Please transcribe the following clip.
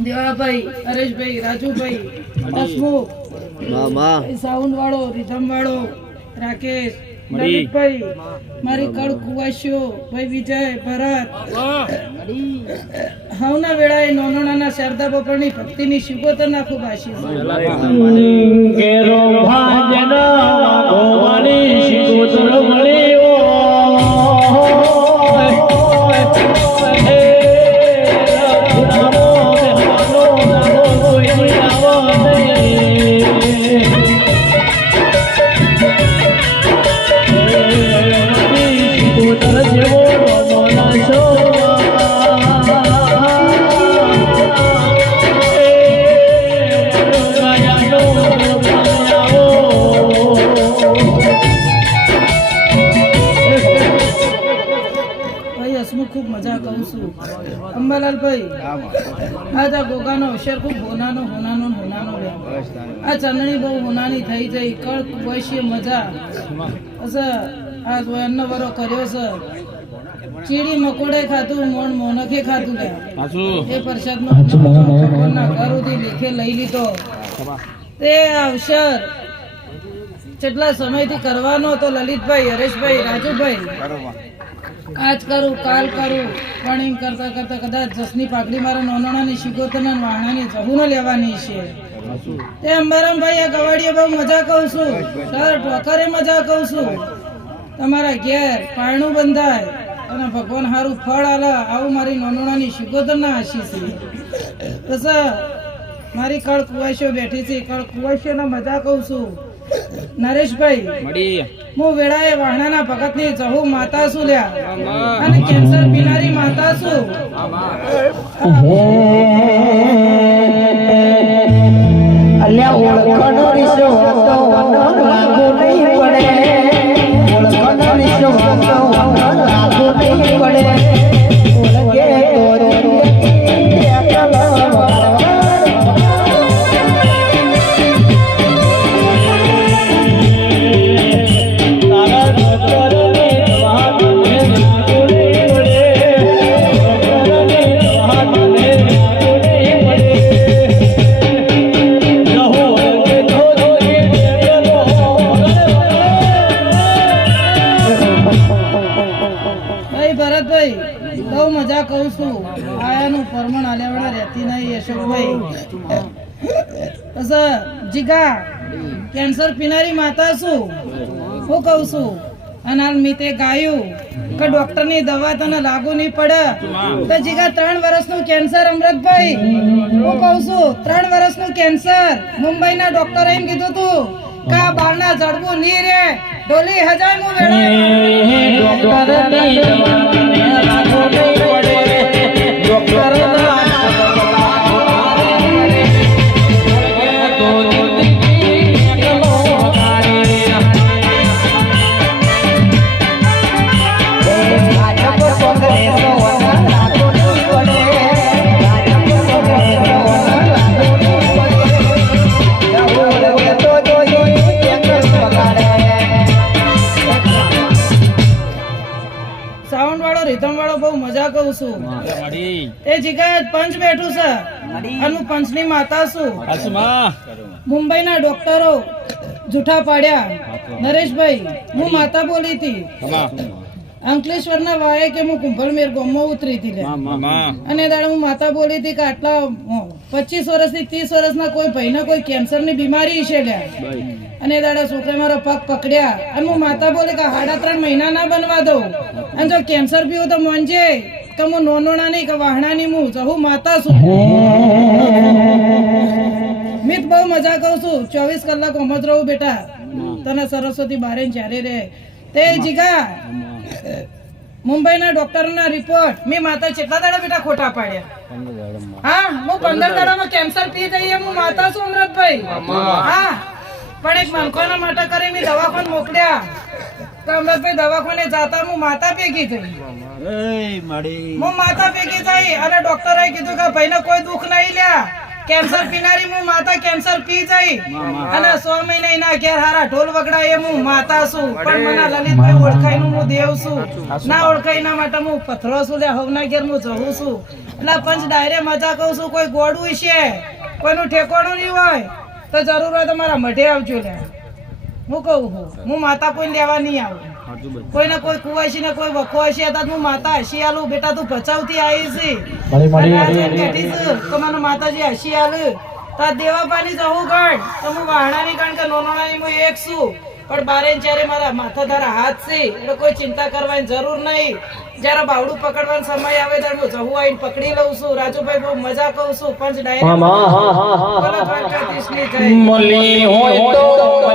Devabhai Hareshbhai Rajubhai Hasmukh sound વાળો rhythm વાળો રાકેશ લલિતભાઈ મારી કળ કુવાસીઓ ભાઈ વિજય ભરત. હવના વેળાએ નોનોણાના શારદા બપોરની ભક્તિની શિગોતર ના ખૂબ ખૂબ મજા કરું છું અંબાલાલ ભાઈ આ જા ગોગાનો હોશિયાર ખૂબ હોનાનો હોનાનો હોનાનો આ ચંદણી બહુ હોનાની થઈ જઈ કળ વૈશ્ય મજા. અસર આ વરો કર્યો છે. ચીડી મકોડે ખાધું મોણ મોનખે ખાધું લે એ પ્રસાદ નો ના સુધી લેખે લઈ લીધો. તે અવસર. કેટલા સમયથી કરવાનો હતો લલિતભાઈ હરેશભાઈ રાજુભાઈ. આજ કરું કાલ કરું પણ કરતા કરતા કદાચ જસની પાકડી મારા નોનોણાની શિકોતરના વાણાની જહુનો લેવાની છે. તે અંબારામભાઈ આ ગવાડીએ બહુ મજા કહું છું. સર ઠોકરે મજા કહું છું. તમારા ઘેર પારણું બંધાય અને ભગવાન હારું ફળ આલા આવું મારી નોનોણાની શિકોતરના આશી છે તો સર મારી કળ કુવાશીઓ બેઠી છે કળ કુવાશીઓના મજા કહું છું. નરેશભાઈ હું વેળાએ વાહણાના ભગતની જહુ માતા છું લ્યા? અને કેન્સર બીમારી માતા છું અલ્યા ઓળખણ રીસો હતો બહુ મજા કહું છું. આયાનું પરમણ આલ્યાવાળા રહેતી નહીં યશોકભાઈ જીગા, કેન્સર પીનારી માતા છું. હું કહું છું અને હાલ મીતે દવા તને લાગુ નહીં પડે. તો જીગા, ત્રણ વર્ષનું કેન્સર, અમૃતભાઈ. હું કહું છું, ત્રણ વર્ષનું કેન્સર. મુંબઈના ડોક્ટરે એમ કીધું તું કે બારના જડવું નહીં રે ડોલી હજાર હું વેળા સાઉન્ડ વાળો રીધમ વાળો બહુ મજા કરું છું. એ જગ્યાએ પંચ બેઠું છે. અને હું પંચની માતા છું. મુંબઈના ડોક્ટરો જૂઠા પાડ્યા. નરેશભાઈ હું માતા બોલી હતી. અંકલેશ્વરના વાયે કે હું કુંભલમેર ગામમાં ઉતરી હતી લે. અને દાડે હું માતા બોલી હતી કે આટલા પચીસ વર્ષથી ત્રીસ વર્ષના કોઈ ભાઈને કોઈ કેન્સરની બીમારી છે લ્યા અને દાડા છોકરા મારા પગ પકડ્યા. અને હું માતા બોલી કે સાડા ત્રણ મહિના ના બનવા દઉં. અને જો કેન્સર પીવું તો મોંજે કે હું નોનોણા નહીં કે વાહણાની હું જહું માતા છું. મિત બહુ મજા કહું છું. ચોવીસ કલાક જ રહું બેટા. તને સરસ્વતી બારે જ્યારે રે તે જીગા મુંબઈના ડોક્ટરના રિપોર્ટ મેં માતા કેટલા દાડા બેટા ખોટા પાડ્યા? હા હું પંદર દાડામાં કેન્સર પી જઈએ હું માતા છું અમૃતભાઈ. હા. પણ એક મનખોના માટે કરી મેં પણ મોકલ્યા. અમૃતભાઈ દવાખાને જતા હું માતા ભેગી થઈ. હું માતા ભેગી થઈ અને ડોક્ટરે કીધું કે ભાઈને કોઈ દુઃખ નહીં લ્યા. કેન્સર પીનારી હું માતા કેન્સર પી જઈ. અને સો મહિના એના ઘેર હારા ઢોલ વગડાય હું માતા છું. પણ મને લલિતભાઈ ઓળખાઈ નું હું દેવ છું. ના ઓળખાય ના માટે હું પથરો છું લે હવના ઘેર હું જવું છું. એટલે પંચ ડાયરે મજા કહું છું કોઈ ગોડું છે કોઈનું ઠેકોણું નહીં હોય તો જરૂર હોય તો મારા મઢે આવજો લે હું કહું છું હું માતા કોઈ લેવા નહીં આવું. કોઈને કોઈ કુવાશી ને કોઈ વખો હતા તો હું માતા હસી આલું બેટા તું ભચાઉથી આવી છે કે મને માતાજી હસી આલે તાર દેવાપાની જવું ગણ. તો હું વાહણાની ગણ કે નોનોણાની હું એક છું. પણ બારે ને ચારે મારા માથા ધારા હાથ છે એટલે કોઈ ચિંતા કરવાની જરૂર નહીં. જ્યારે બાવડું પકડવાનો સમય આવે ત્યારે હું જવું આવીને પકડી લઉં છું. રાજુભાઈ બહુ મજા કહું છું. પંચ ડાયરેક્ટ બોલો જય. તો